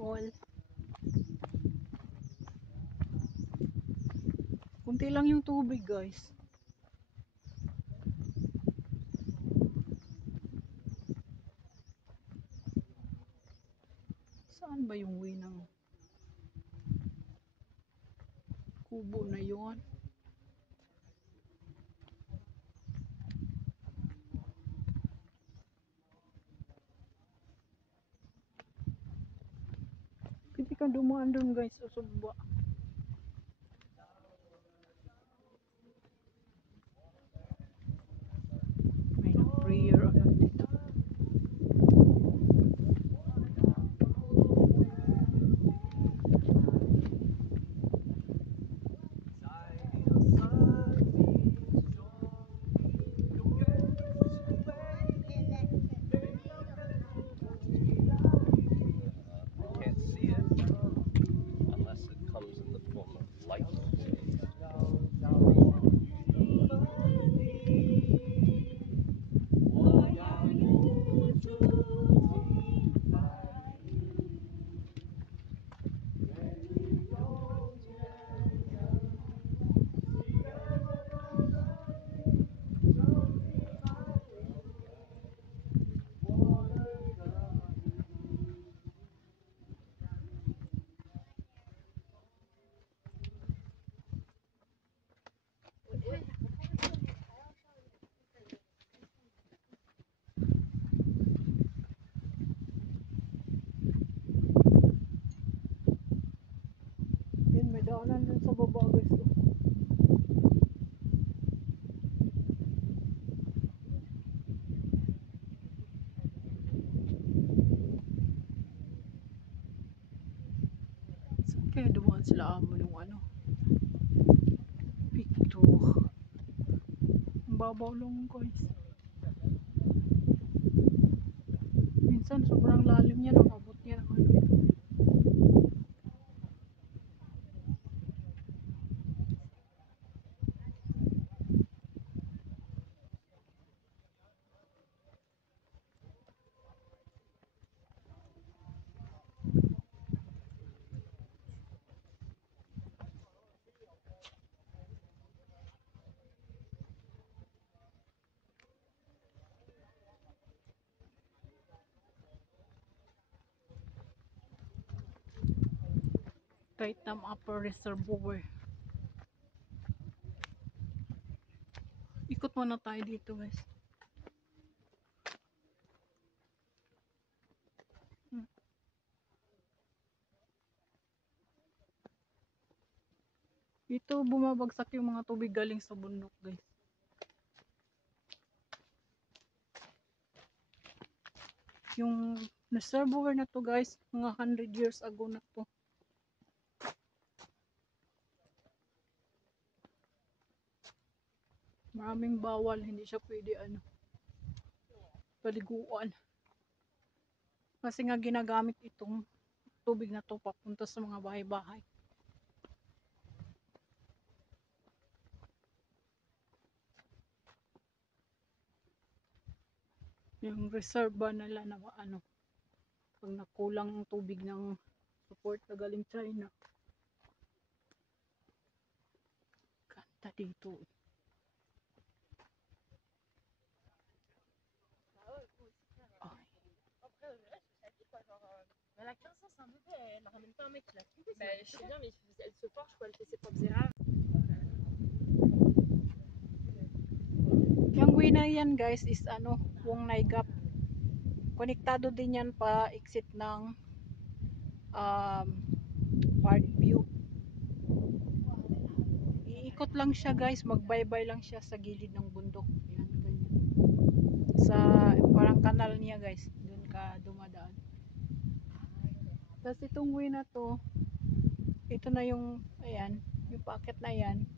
All. Kunti lang yung tubig, guys. Saan ba yung way ng kubo na yon? Hindi ka dumaan dun, guys, sa suba. May nag-prayer ano dito. Can't see it unless it comes in the form of light. Yun, may daanan dun sa baba, guys. Saan kaya dumaan sila amo nung ano? Picto. Ang babaw lang, guys. Minsan sobrang lalim niya, nakabot niya ng ano ito. Taitam Upper Reservoir. Ikot muna tayo dito, guys. Dito bumabagsak yung mga tubig galing sa bundok, guys. Yung reservoir na to, guys, mga 100 years ago na to. Maraming bawal, hindi siya pwede ano, paliguan. Kasi nga ginagamit itong tubig na to papunta sa mga bahay-bahay. Yung reserva nila na ano, pag nakulang ang tubig ng support na galing China. Kanta dito. Elle a 15 ans, c'est un bébé, elle ramène pas un mec qui l'a trompée. Bah, je sais bien, mais elle se forge, quoi, elle fait ses propres erreurs. Yung way na yan, guys, is ano, Wong Nai Gap. Konektado din yan pa exit ng Park View. Iikot lang siya, guys, magbaybay lang siya sa gilid ng bundok. Yan, ganyan. Sa parang kanal niya, guys, doon ka dumadaan. Tapos itong way na to, ito na yung, ayan, yung packet na yan.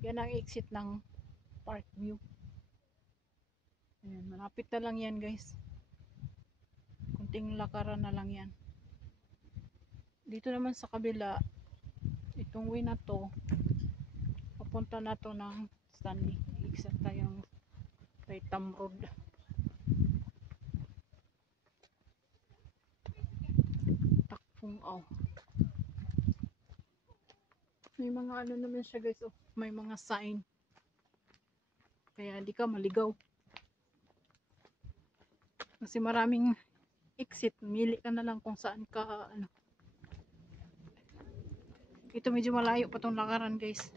Yan ang exit ng Park View. Ayan, malapit na lang yan, guys. Kunting lakaran na lang yan. Dito naman sa kabila, itong way na to, papunta na to ng Stanley. Exit tayo ng Taitam Road. Oh. May mga ano naman siya guys, oh. May mga sign. Kaya di ka maligaw. Kasi maraming exit. Mili ka na lang kung saan ka ano. Ito medyo malayo pa tong lakaran guys.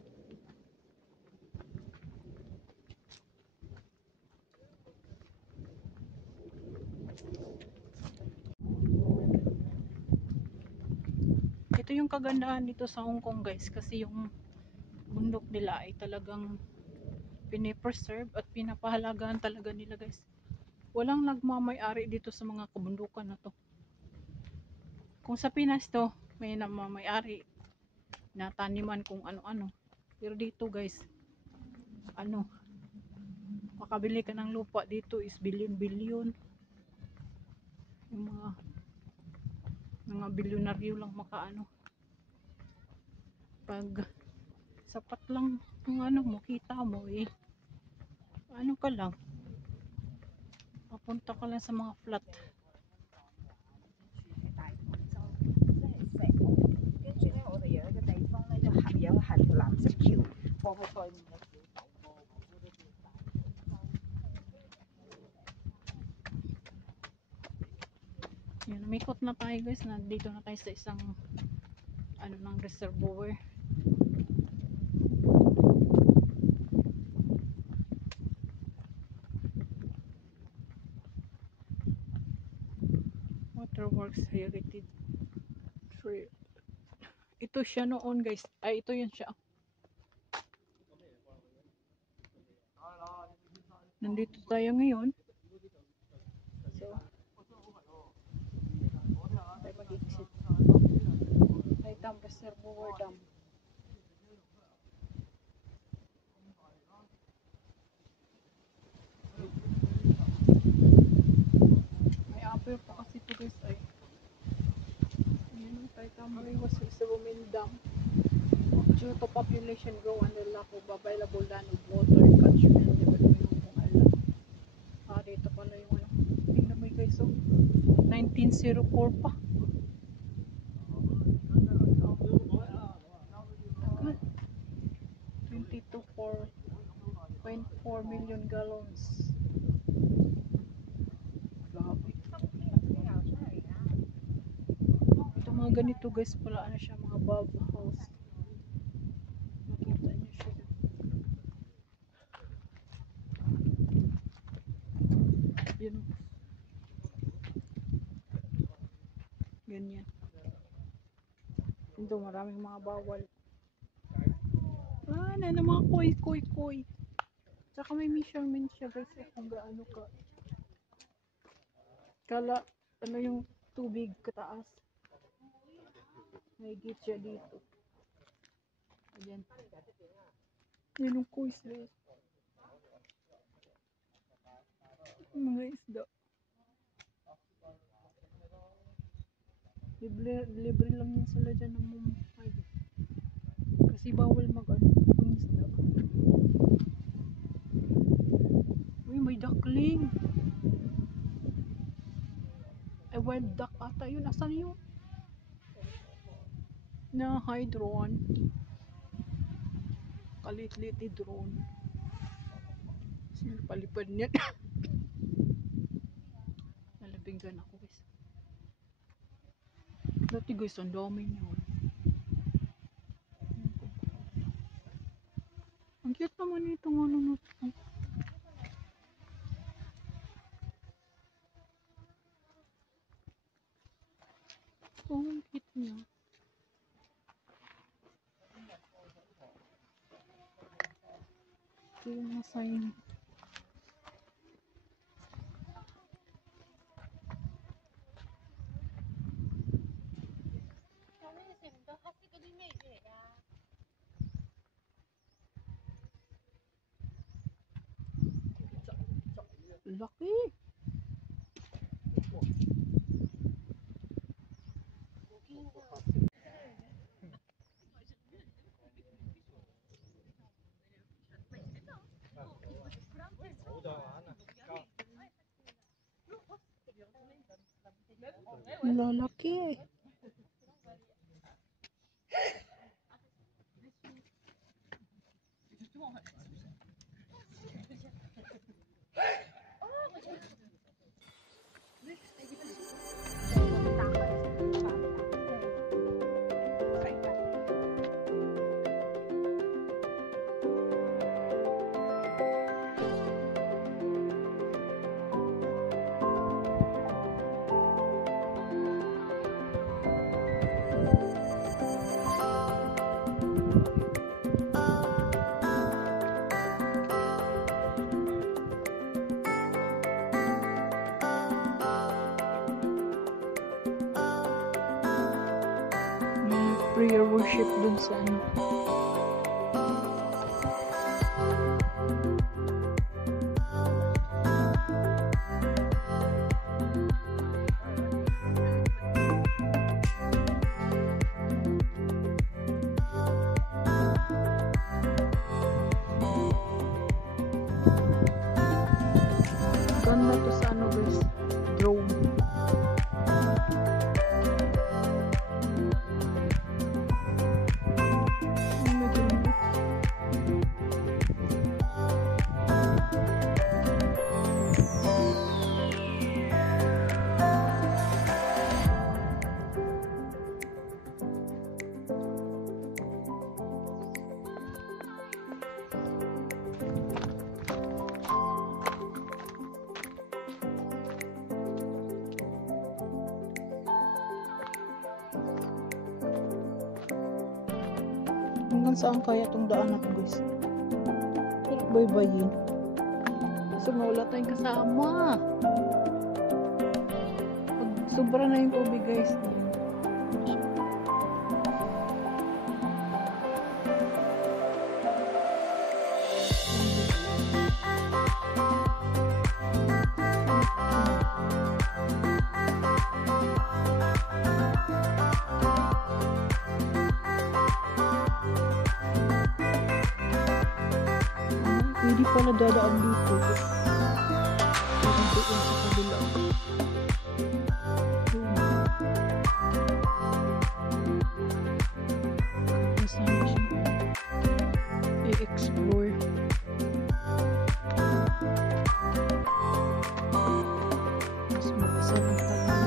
Ito yung kagandahan dito sa Hong Kong guys, kasi yung bundok nila ay talagang pinipreserve at pinapahalagahan talaga nila guys. Walang nagmamay-ari dito sa mga kabundukan na to. Kung sa Pinas to, may namamay-ari na taniman kung ano-ano. Pero dito guys, ano, makabili ka ng lupa dito is bilyon-bilyon. Yung mga bilyonaryo lang makaano. Pag sapat lang yung ano mo, kita mo eh. Ano ka lang, papunta ka lang sa mga flat. 跟住咧，我哋有一個地方咧，有行條藍色橋過去對面嘅小島。Yan, umikot na tayo guys, nandito na tayo sa isang ano ng reservoir. Waterworks Heritage Trail. Ito siya noon guys. Ay, ito yun siya. Nandito tayo ngayon. So, tayo mag-exit. Ay, Dam Reservoir Dam. May upper pa kasi ito guys ay. Ayan, tayo tambay was sa Women Dam. Due to population growth and the lack of available land of water catchment development ng island. Dito pala yung ano. Tingnan mo guys, so 1904 pa. Tagal. 22.4 million gallons. Grabe. Ito mga ganito guys, pala ano siya, mga bulb house. Makita niyo siya. Yun. Ganyan. Ito maraming mga bawal. Na mga koy. Tsaka may measurement siya guys kung gaano ka. Kala, ano yung tubig kataas. May gate siya dito. Ayan. Yan yung koy guys. Mga isda. Libre lang yun sila dyan ng mumay. Kasi bawal mag-ano yung isda. Uy, may duckling. Ay, wild duck ata yun. Asan yun? Na hi drone. Kalit-lit ni drone. Sino palipad niya? Nalabinggan ako guys. Dati guys, ang dami niya. Ang cute naman itong ano na ito. Oh, ang cute niya. Ito yung mga sign. Laki. Lalaki. May prayer worship dun sa ano. Ganda to sa ano guys, drone. Hanggang saan kaya itong daanan guys? Baybayin. Kasi wala tayong kasama. Pag sobra na yung tubig guys. Hindi pala dadaan dito. Parang doon sa kabila. Kasama siya. I-explore. Mas mag-isa lang tayo.